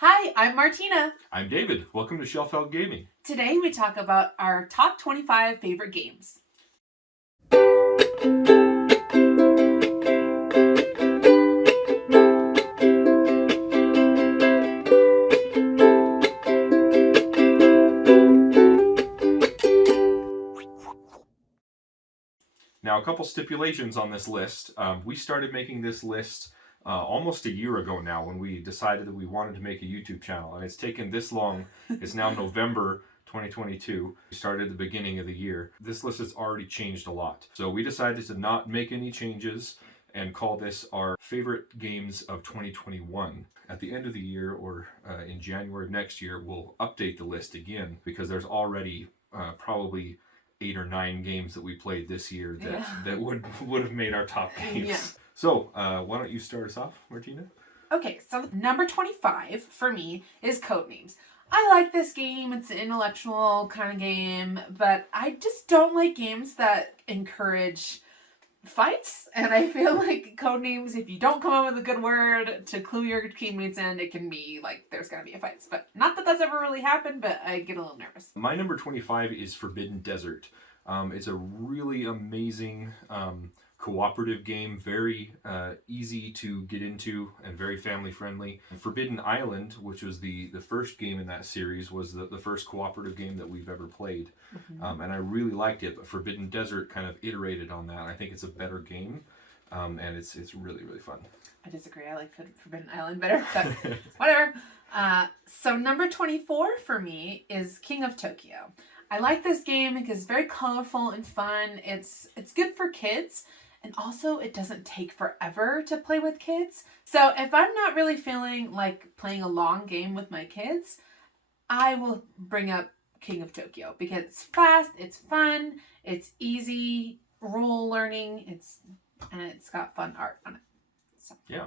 Hi, I'm Martina. I'm David. Welcome to Shelf-Held Gaming. Today we talk about our top 25 favorite games. Now, a couple stipulations on this list. We started making this list almost a year ago now when we decided that we wanted to make a YouTube channel, and it's taken this long. It's now November 2022. We started at the beginning of the year. This list has already changed a lot. So we decided to not make any changes and call this our favorite games of 2021. At the end of the year or in January of next year, we'll update the list again because there's already probably 8 or 9 games that we played this year that would have made our top games. Yeah. So why don't you start us off, Martina? Okay, so number 25 for me is Codenames. I like this game. It's an intellectual kind of game, but I just don't like games that encourage fights. And I feel like Codenames, if you don't come up with a good word to clue your teammates in, it can be like there's going to be a fight. But not that that's ever really happened, but I get a little nervous. My number 25 is Forbidden Desert. It's a really amazing cooperative game, very easy to get into and very family friendly. Forbidden Island, which was the first game in that series, was the first cooperative game that we've ever played. Mm-hmm. And I really liked it, but Forbidden Desert kind of iterated on that. I think it's a better game, and it's really, really fun. I disagree. I like Forbidden Island better, but whatever. So number 24 for me is King of Tokyo. I like this game because it's very colorful and fun. It's good for kids, and also it doesn't take forever to play with kids. So if I'm not really feeling like playing a long game with my kids, I will bring up King of Tokyo because it's fast, it's fun, it's easy rule learning, and it's got fun art on it. So. Yeah.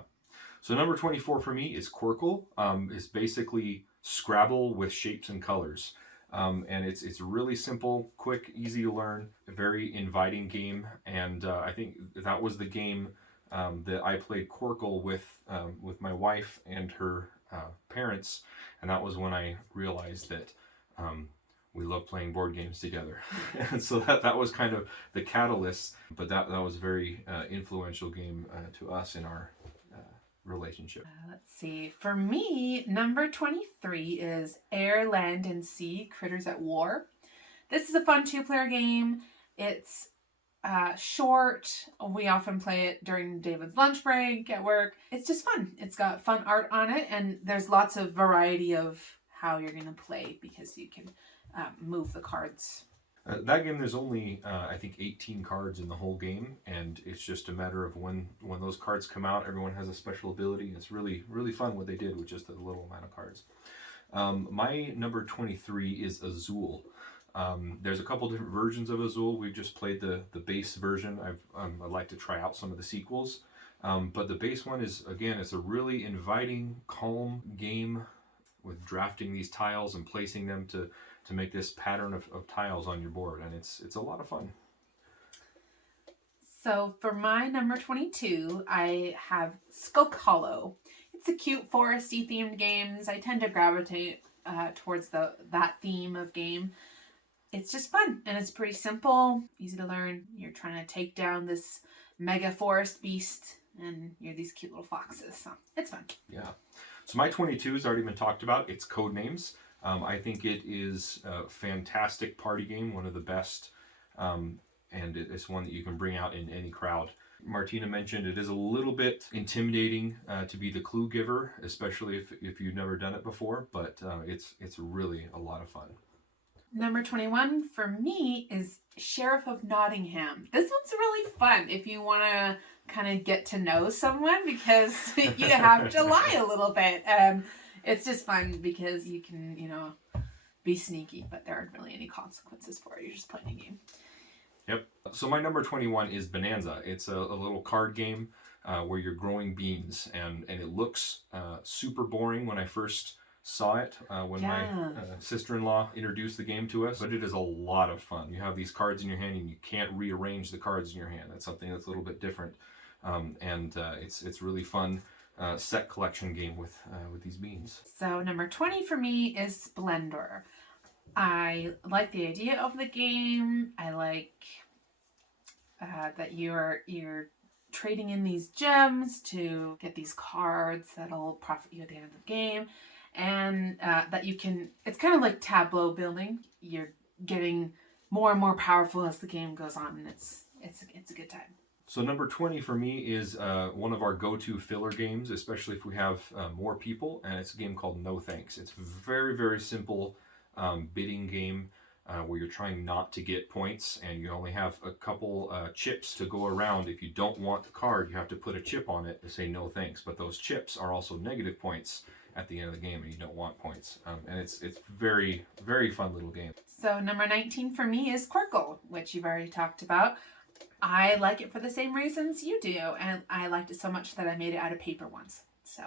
So number 24 for me is Quirkle. It's basically Scrabble with shapes and colors. And it's really simple, quick, easy to learn, a very inviting game. And I think that was the game that I played Quirkle with my wife and her parents. And that was when I realized that we love playing board games together. And so that was kind of the catalyst. But that was a very influential game to us in our relationship. Let's see. For me, number 23 is Air, Land, and Sea, Critters at War. This is a fun 2-player game. It's short. We often play it during David's lunch break at work. It's just fun. It's got fun art on it, and there's lots of variety of how you're going to play because you can move the cards. That game, there's only, I think, 18 cards in the whole game, and it's just a matter of when those cards come out, everyone has a special ability. It's really, really fun what they did with just a little amount of cards. My number 23 is Azul. There's a couple different versions of Azul. We've just played the base version. I'd like to try out some of the sequels. But the base one is, again, it's a really inviting, calm game with drafting these tiles and placing them to make this pattern of tiles on your board, and it's a lot of fun. So for my number 22, I have Skunk Hollow. It's a cute foresty themed games. I tend to gravitate towards that theme of game. It's just fun, and it's pretty simple, easy to learn. You're trying to take down this mega forest beast, and you're these cute little foxes, so it's fun. Yeah. So my 22 has already been talked about. It's Codenames. I think it is a fantastic party game, one of the best, and it's one that you can bring out in any crowd. Martina mentioned it is a little bit intimidating to be the clue giver, especially if you've never done it before, but it's really a lot of fun. Number 21 for me is Sheriff of Nottingham. This one's really fun if you want to kind of get to know someone because you have to lie a little bit. It's just fun because you can, be sneaky, but there aren't really any consequences for it. You're just playing a game. Yep. So my number 21 is Bonanza. It's a little card game where you're growing beans, and it looks super boring when I first saw it when my sister-in-law introduced the game to us, but it is a lot of fun. You have these cards in your hand and you can't rearrange the cards in your hand. That's something that's a little bit different, and it's really fun set collection game with these beans. So number 20 for me is Splendor. I like the idea of the game. I like that you're trading in these gems to get these cards that'll profit you at the end of the game, and that you can. It's kind of like tableau building. You're getting more and more powerful as the game goes on, and it's a good time. So number 20 for me is one of our go-to filler games, especially if we have more people, and it's a game called No Thanks. It's a very, very simple bidding game where you're trying not to get points, and you only have a couple chips to go around. If you don't want the card, you have to put a chip on it to say no thanks, but those chips are also negative points at the end of the game, and you don't want points. And it's very, very fun little game. So number 19 for me is Quirkle, which you've already talked about. I like it for the same reasons you do, and I liked it so much that I made it out of paper once. So,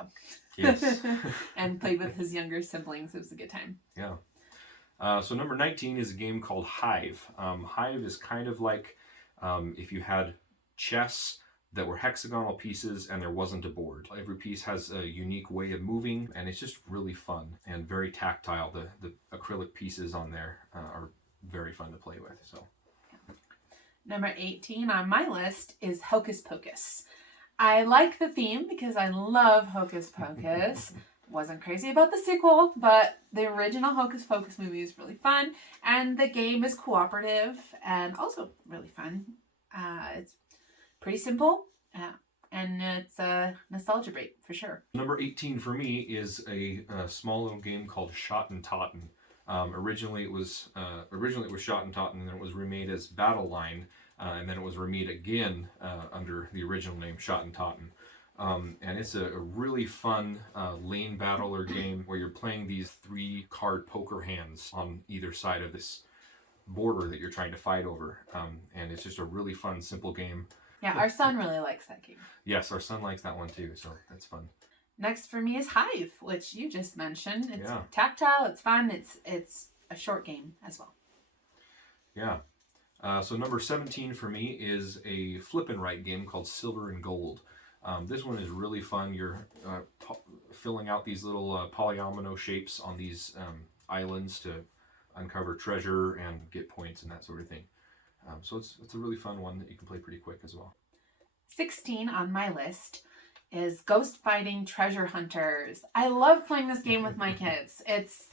yes. And played with his younger siblings. It was a good time. Yeah. So number 19 is a game called Hive. Hive is kind of like if you had chess that were hexagonal pieces and there wasn't a board. Every piece has a unique way of moving, and it's just really fun and very tactile. The acrylic pieces on there are very fun to play with. So. Number 18 on my list is Hocus Pocus. I like the theme because I love Hocus Pocus. Wasn't crazy about the sequel, but the original Hocus Pocus movie is really fun, and the game is cooperative and also really fun. It's pretty simple, and it's a nostalgia break for sure. Number 18 for me is a small little game called Shot and Totten. Originally it was Shot and Totten, and then it was remade as Battle Line, and then it was remade again under the original name Shot and Totten. And it's a really fun lane battler game where you're playing these 3 card poker hands on either side of this border that you're trying to fight over. And it's just a really fun, simple game. Yeah, our son really likes that game. Yes, our son likes that one too, so that's fun. Next for me is Hive, which you just mentioned. It's Yeah. tactile, it's fun, it's a short game as well. Yeah. So number 17 for me is a flip and write game called Silver and Gold. This one is really fun. You're filling out these little polyomino shapes on these islands to uncover treasure and get points and that sort of thing. So it's a really fun one that you can play pretty quick as well. 16 on my list is Ghost Fighting Treasure Hunters. I love playing this game with my kids. It's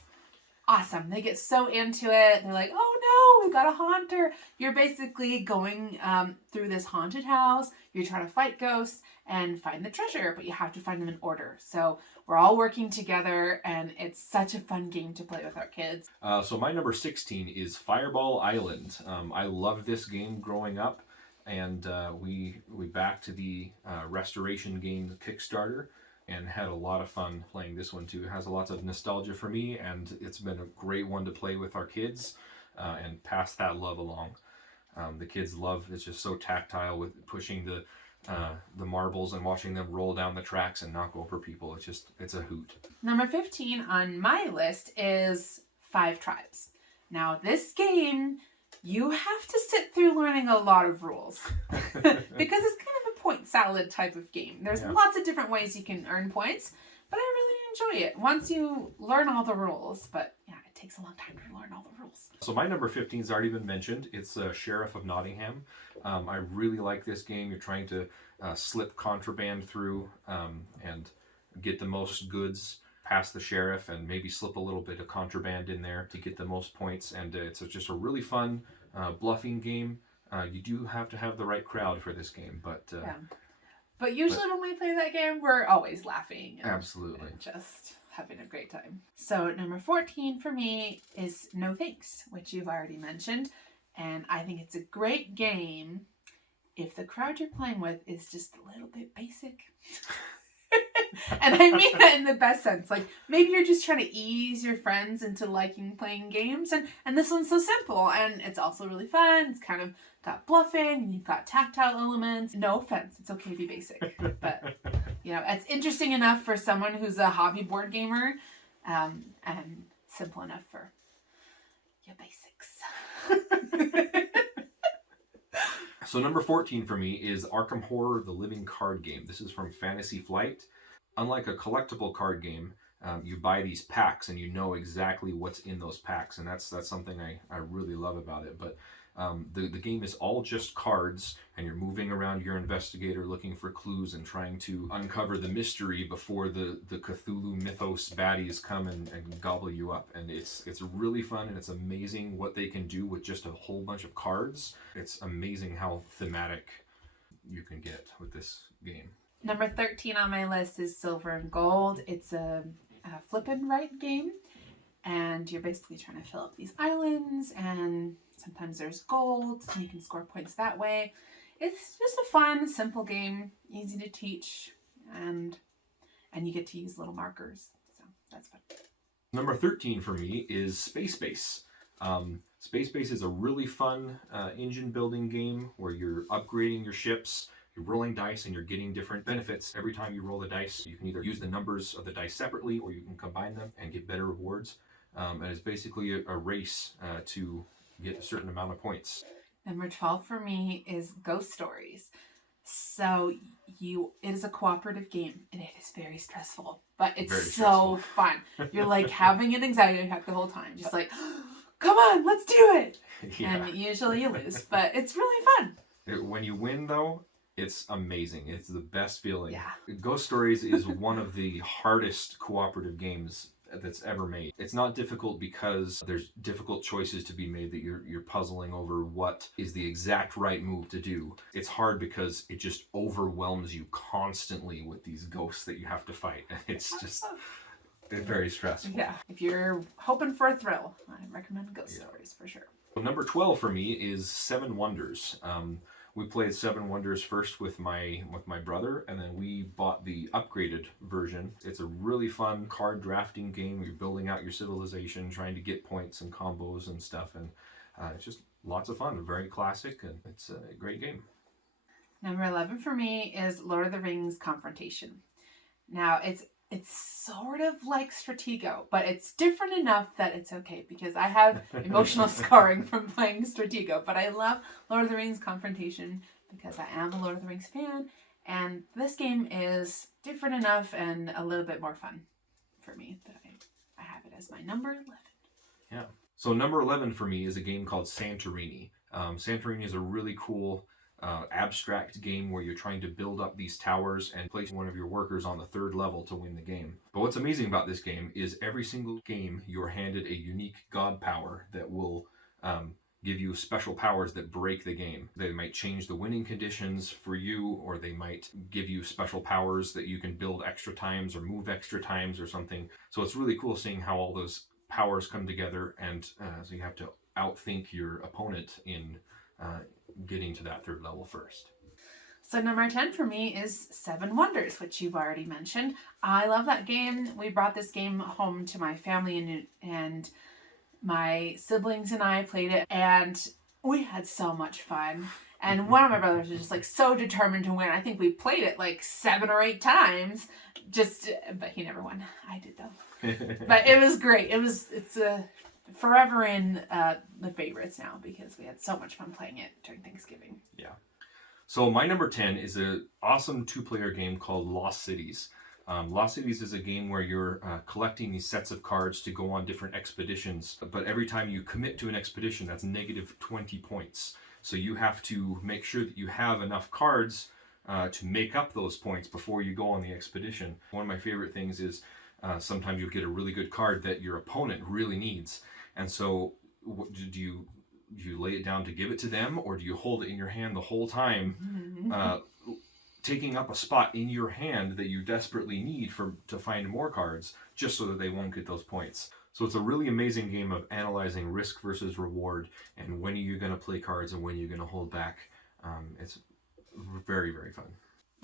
awesome. They get so into it. They're like, oh no, we got a haunter. You're basically going through this haunted house. You're trying to fight ghosts and find the treasure, but you have to find them in order. So we're all working together, and it's such a fun game to play with our kids. So my number 16 is Fireball Island. I loved this game growing up, and we backed the restoration game Kickstarter and had a lot of fun playing this one too. It has lots of nostalgia for me, and it's been a great one to play with our kids and pass that love along. The kids love it's just so tactile with pushing the marbles and watching them roll down the tracks and knock over people. It's a hoot. Number 15 on my list is Five Tribes. Now this game, you have to sit through learning a lot of rules because it's kind of a point salad type of game. There's lots of different ways you can earn points, but I really enjoy it once you learn all the rules. But yeah, it takes a long time to learn all the rules. So my number 15 has already been mentioned. It's Sheriff of Nottingham. I really like this game. You're trying to slip contraband through and get the most goods past the sheriff, and maybe slip a little bit of contraband in there to get the most points. And it's just a really fun bluffing game. You do have to have the right crowd for this game, but But usually when we play that game, we're always laughing. Absolutely. And just having a great time. So number 14 for me is No Thanks, which you've already mentioned. And I think it's a great game if the crowd you're playing with is just a little bit basic. And I mean that in the best sense. Like, maybe you're just trying to ease your friends into liking playing games. And this one's so simple. And it's also really fun. It's kind of got bluffing. And you've got tactile elements. No offense. It's okay to be basic. But, you know, it's interesting enough for someone who's a hobby board gamer. And simple enough for your basics. So number 14 for me is Arkham Horror: The Living Card Game. This is from Fantasy Flight. Unlike a collectible card game, you buy these packs and you know exactly what's in those packs, and that's something I really love about it. But the game is all just cards, and you're moving around your investigator looking for clues and trying to uncover the mystery before the Cthulhu mythos baddies come and gobble you up. And it's really fun, and it's amazing what they can do with just a whole bunch of cards. It's amazing how thematic you can get with this game. Number 13 on my list is Silver and Gold. It's a flip and write game, and you're basically trying to fill up these islands, and sometimes there's gold, and you can score points that way. It's just a fun, simple game, easy to teach, and you get to use little markers, so that's fun. Number 13 for me is Space Base. Space Base is a really fun engine building game where you're upgrading your ships. You're rolling dice and you're getting different benefits. Every time you roll the dice, you can either use the numbers of the dice separately or you can combine them and get better rewards. And it's basically a race to get a certain amount of points. Number 12 for me is Ghost Stories. So it is a cooperative game, and it is very stressful, but it's very so fun. You're like having an anxiety attack the whole time. Just like, come on, let's do it. Yeah. And usually you lose, but it's really fun. When you win, though, it's amazing. It's the best feeling. Yeah. Ghost Stories is one of the hardest cooperative games that's ever made. It's not difficult because there's difficult choices to be made that you're puzzling over what is the exact right move to do. It's hard because it just overwhelms you constantly with these ghosts that you have to fight. It's just very stressful. Yeah. If you're hoping for a thrill, I recommend Ghost Stories for sure. Well, number 12 for me is Seven Wonders. We played Seven Wonders first with my brother, and then we bought the upgraded version. It's a really fun card drafting game. You're building out your civilization, trying to get points and combos and stuff, and it's just lots of fun. Very classic, and it's a great game. Number 11 for me is Lord of the Rings Confrontation. Now, it's sort of like Stratego, but it's different enough that it's okay because I have emotional scarring from playing Stratego. But I love Lord of the Rings Confrontation because I am a Lord of the Rings fan, and this game is different enough and a little bit more fun for me that I have it as my number 11. Yeah. So number 11 for me is a game called Santorini. Santorini is a really cool abstract game where you're trying to build up these towers and place one of your workers on the 3rd level to win the game. But what's amazing about this game is every single game you're handed a unique god power that will give you special powers that break the game. They might change the winning conditions for you, or they might give you special powers that you can build extra times or move extra times or something. So it's really cool seeing how all those powers come together, and so you have to outthink your opponent in getting to that 3rd level first. So number 10 for me is Seven Wonders, which you've already mentioned. I love that game. We brought this game home to my family, and my siblings and I played it, and we had so much fun. And one of my brothers was just like so determined to win. I think we played it like 7 or 8 times, but he never won. I did though. But it was great. It's forever in the favorites now because we had so much fun playing it during Thanksgiving. Yeah. So my number 10 is an awesome 2-player game called Lost Cities. Lost Cities is a game where you're collecting these sets of cards to go on different expeditions, but every time you commit to an expedition, that's negative 20 points. So you have to make sure that you have enough cards to make up those points before you go on the expedition. One of my favorite things is sometimes you'll get a really good card that your opponent really needs. And so do you lay it down to give it to them, or do you hold it in your hand the whole time, taking up a spot in your hand that you desperately need to find more cards, just so that they won't get those points? So it's a really amazing game of analyzing risk versus reward, and when are you going to play cards and when you're going to hold back. It's very, very fun.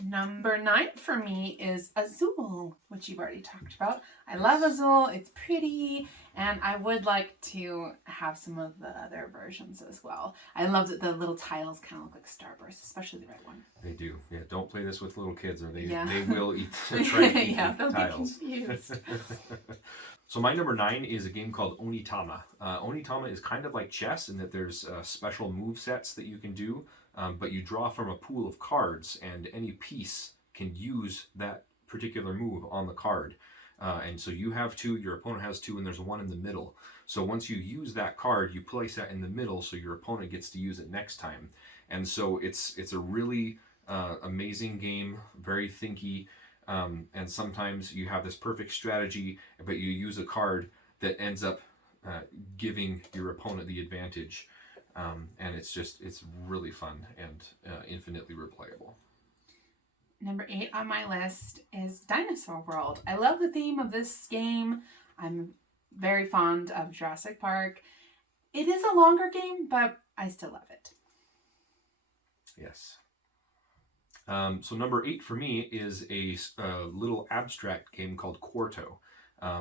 Number 9 for me is Azul, which you've already talked about. I love Azul. It's pretty, and I would like to have some of the other versions as well. I love that the little tiles kind of look like Starburst, especially the red one. They do. Yeah, don't play this with little kids, or they will try to eat the tiles. Get confused. So my number 9 is a game called Onitama. Onitama is kind of like chess in that there's special move sets that you can do, but you draw from a pool of cards, and any piece can use that particular move on the card. And so you have 2, your opponent has 2, and there's 1 in the middle. So once you use that card, you place that in the middle so your opponent gets to use it next time. And so it's a really amazing game, very thinky, and sometimes you have this perfect strategy, but you use a card that ends up giving your opponent the advantage. And it's really fun and infinitely replayable. Number 8 on my list is Dinosaur World. I love the theme of this game. I'm very fond of Jurassic Park. It is a longer game, but I still love it. Yes. So number 8 for me is a little abstract game called Quarto.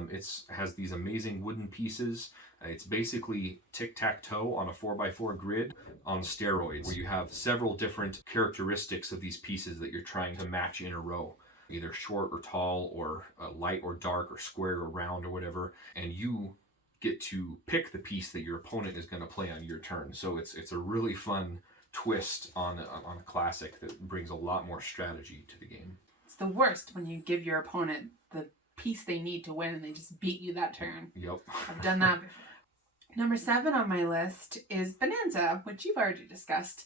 It has these amazing wooden pieces. It's basically tic-tac-toe on a 4x4 grid on steroids, where you have several different characteristics of these pieces that you're trying to match in a row, either short or tall, or light or dark, or square or round, or whatever, and you get to pick the piece that your opponent is going to play on your turn. So it's a really fun twist on a classic that brings a lot more strategy to the game. It's the worst when you give your opponent the piece they need to win and they just beat you that turn. Yep. I've done that before. Number 7 on my list is Bonanza, which you've already discussed.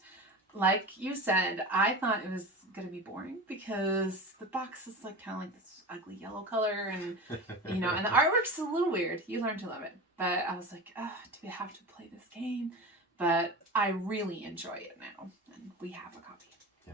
Like you said, I thought it was going to be boring because the box is like kind of like this ugly yellow color, and and the artwork's a little weird. You learn to love it. But I was like, do we have to play this game? But I really enjoy it now, and we have a copy. Yeah.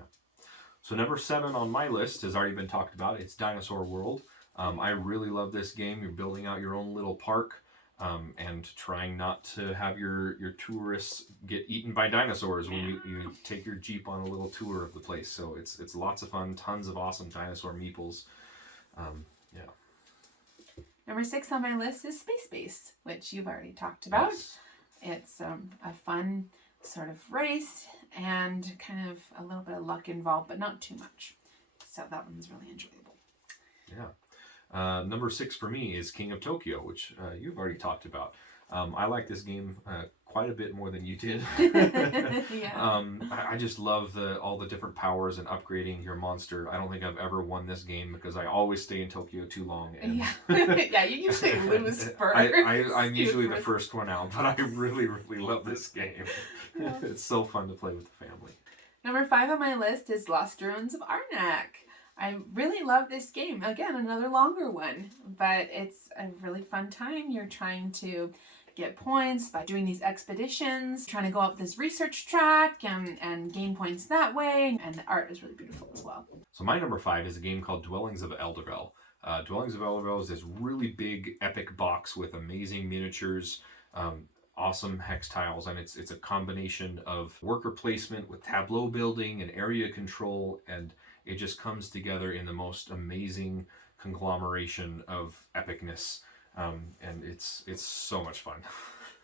So number 7 on my list has already been talked about. It's Dinosaur World. I really love this game. You're building out your own little park. And trying not to have your tourists get eaten by dinosaurs when you take your Jeep on a little tour of the place. So it's lots of fun, tons of awesome dinosaur meeples. Yeah. Number 6 on my list is Space Base, which you've already talked about. Yes. It's a fun sort of race and kind of a little bit of luck involved, but not too much. So that one's really enjoyable. Yeah. Number 6 for me is King of Tokyo, which you've already talked about. I like this game quite a bit more than you did. Yeah. I just love all the different powers and upgrading your monster. I don't think I've ever won this game because I always stay in Tokyo too long. And Yeah, you usually lose first. I'm usually the first one out, but I really, really love this game. Yeah. It's so fun to play with the family. Number 5 on my list is Lost Ruins of Arnak. I really love this game. Again, another longer one, but it's a really fun time. You're trying to get points by doing these expeditions, trying to go up this research track and gain points that way. And the art is really beautiful as well. So my number 5 is a game called Dwellings of Elderville. Dwellings of Elderville is this really big, epic box with amazing miniatures, awesome hex tiles, and it's a combination of worker placement with tableau building and area control, and it just comes together in the most amazing conglomeration of epicness, and it's so much fun.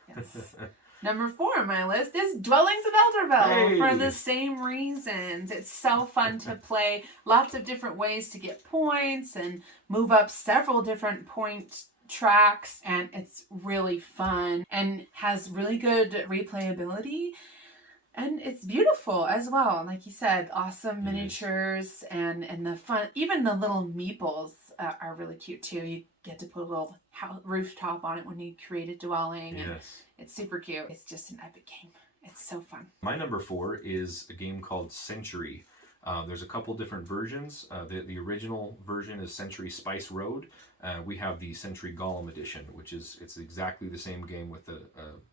Yes. Number 4 on my list is Dwellings of Elderville. Hey! For the same reasons. It's so fun to play. Lots of different ways to get points and move up several different point tracks, and it's really fun and has really good replayability. And it's beautiful as well. Like you said, awesome miniatures and the fun. Even the little meeples are really cute too. You get to put a little rooftop on it when you create a dwelling. Yes. And it's super cute. It's just an epic game. It's so fun. My number 4 is a game called Century. There's a couple different versions. The original version is Century Spice Road. We have the Century Golem edition, which it's exactly the same game with a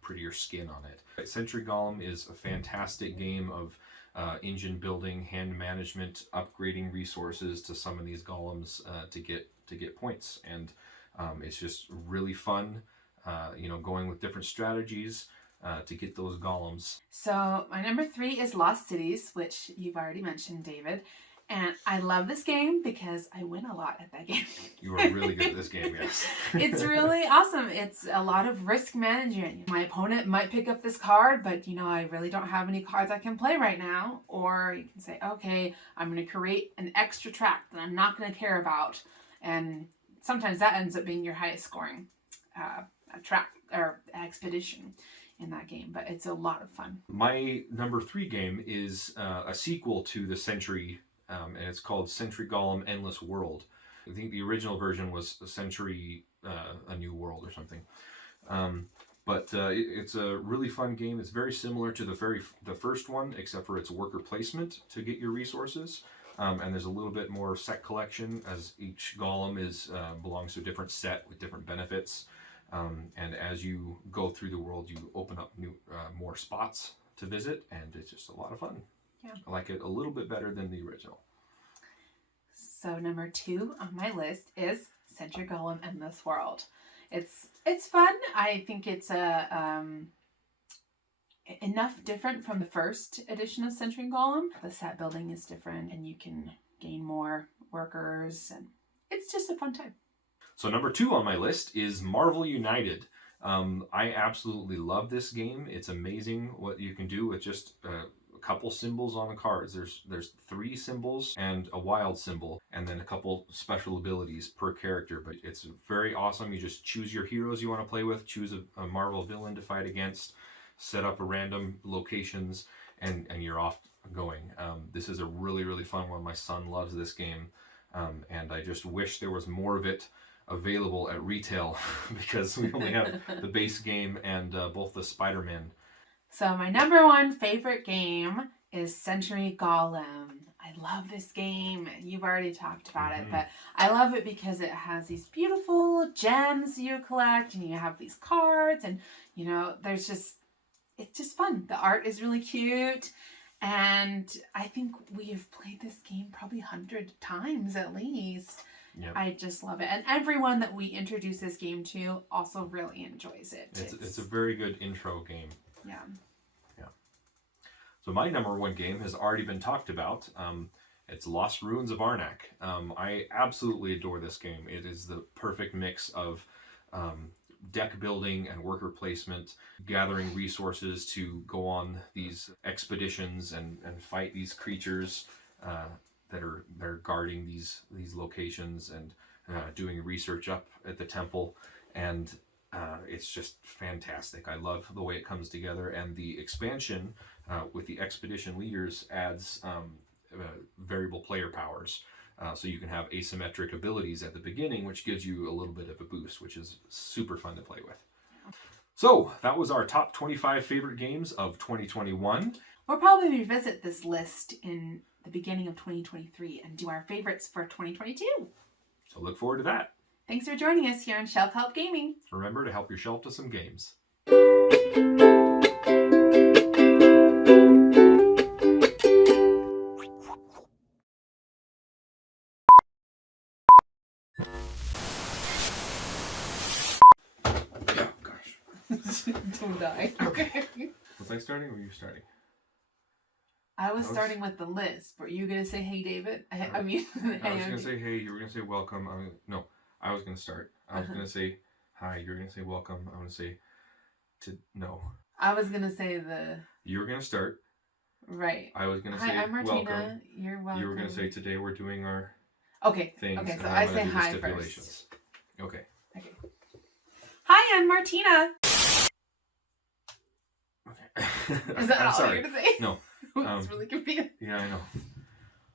prettier skin on it. Century Golem is a fantastic game of engine building, hand management, upgrading resources to some of these golems to get points, and it's just really fun. Going with different strategies to get those golems. So my number 3 is Lost Cities, which you've already mentioned, David. And I love this game because I win a lot at that game. You are really good at this game, yes. It's really awesome. It's a lot of risk managing. My opponent might pick up this card, but I really don't have any cards I can play right now. Or you can say, okay, I'm going to create an extra track that I'm not going to care about. And sometimes that ends up being your highest scoring track or expedition in that game, but it's a lot of fun. My number 3 game is a sequel to the Century, and it's called Century Golem Endless World. I think the original version was Century A New World or something. It's a really fun game. It's very similar to the first one, except for its worker placement to get your resources. And there's a little bit more set collection, as each golem belongs to a different set with different benefits. And as you go through the world, you open up more spots to visit, and it's just a lot of fun. Yeah. I like it a little bit better than the original. So number 2 on my list is Century Golem and This World. It's fun. I think it's enough different from the first edition of Century Golem. The set building is different, and you can gain more workers, and it's just a fun time. So number 2 on my list is Marvel United. I absolutely love this game. It's amazing what you can do with just a couple symbols on the cards. There's 3 symbols and a wild symbol, and then a couple special abilities per character. But it's very awesome. You just choose your heroes you want to play with, choose a Marvel villain to fight against, set up a random locations, and you're off going. This is a really, really fun one. My son loves this game, and I just wish there was more of it available at retail because we only have the base game and both the Spider-Man. So my number 1 favorite game is Century Golem. I love this game. You've already talked about it, but I love it because it has these beautiful gems you collect, and you have these cards, and it's just fun. The art is really cute, and I think we have played this game probably 100 times at least. Yep. I just love it. And everyone that we introduce this game to also really enjoys it. It's a very good intro game. Yeah. So my number 1 game has already been talked about. It's Lost Ruins of Arnak. I absolutely adore this game. It is the perfect mix of deck building and worker placement, gathering resources to go on these expeditions and fight these creatures that are guarding these locations, and doing research up at the temple. And it's just fantastic. I love the way it comes together, and the expansion with the expedition leaders adds variable player powers. So you can have asymmetric abilities at the beginning, which gives you a little bit of a boost, which is super fun to play with. So that was our top 25 favorite games of 2021. We'll probably revisit this list in the beginning of 2023 and do our favorites for 2022. So look forward to that. Thanks for joining us here on Shelf Help Gaming. Remember to help your shelf to some games. Oh, gosh. Don't die. Okay. Was I starting or were you starting? I was starting with the list. Were you going to say, hey, David? I was going to say, hey. You were going to say, welcome. No, I was going to start. I was going to say, hi. You were going to say, welcome. I'm going to say, no. I was going to say You were going to start. Right. I was going to say, hi, I'm Martina. Welcome. You're welcome. You were going to say, today we're doing our things. Okay, so I say hi first. Okay. Hi, I'm Martina. Okay. Is that all sorry. you're going to say? No. It's really confusing. Yeah, I know.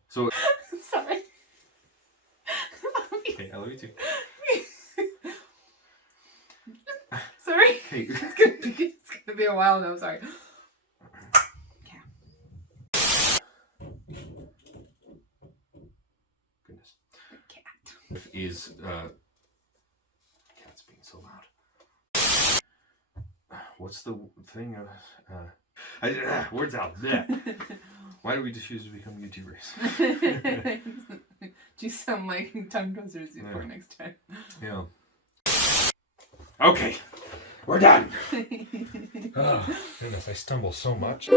So. Sorry. Okay, I love you too. Sorry. Hey. It's gonna be a while now. Sorry. Okay. Goodness. The cat. Is cat's being so loud. What's the thing? Words out. There. Why do we just choose to become YouTubers? Do some tongue twisters for next time. Yeah. Okay, we're done. Oh, goodness, I stumble so much.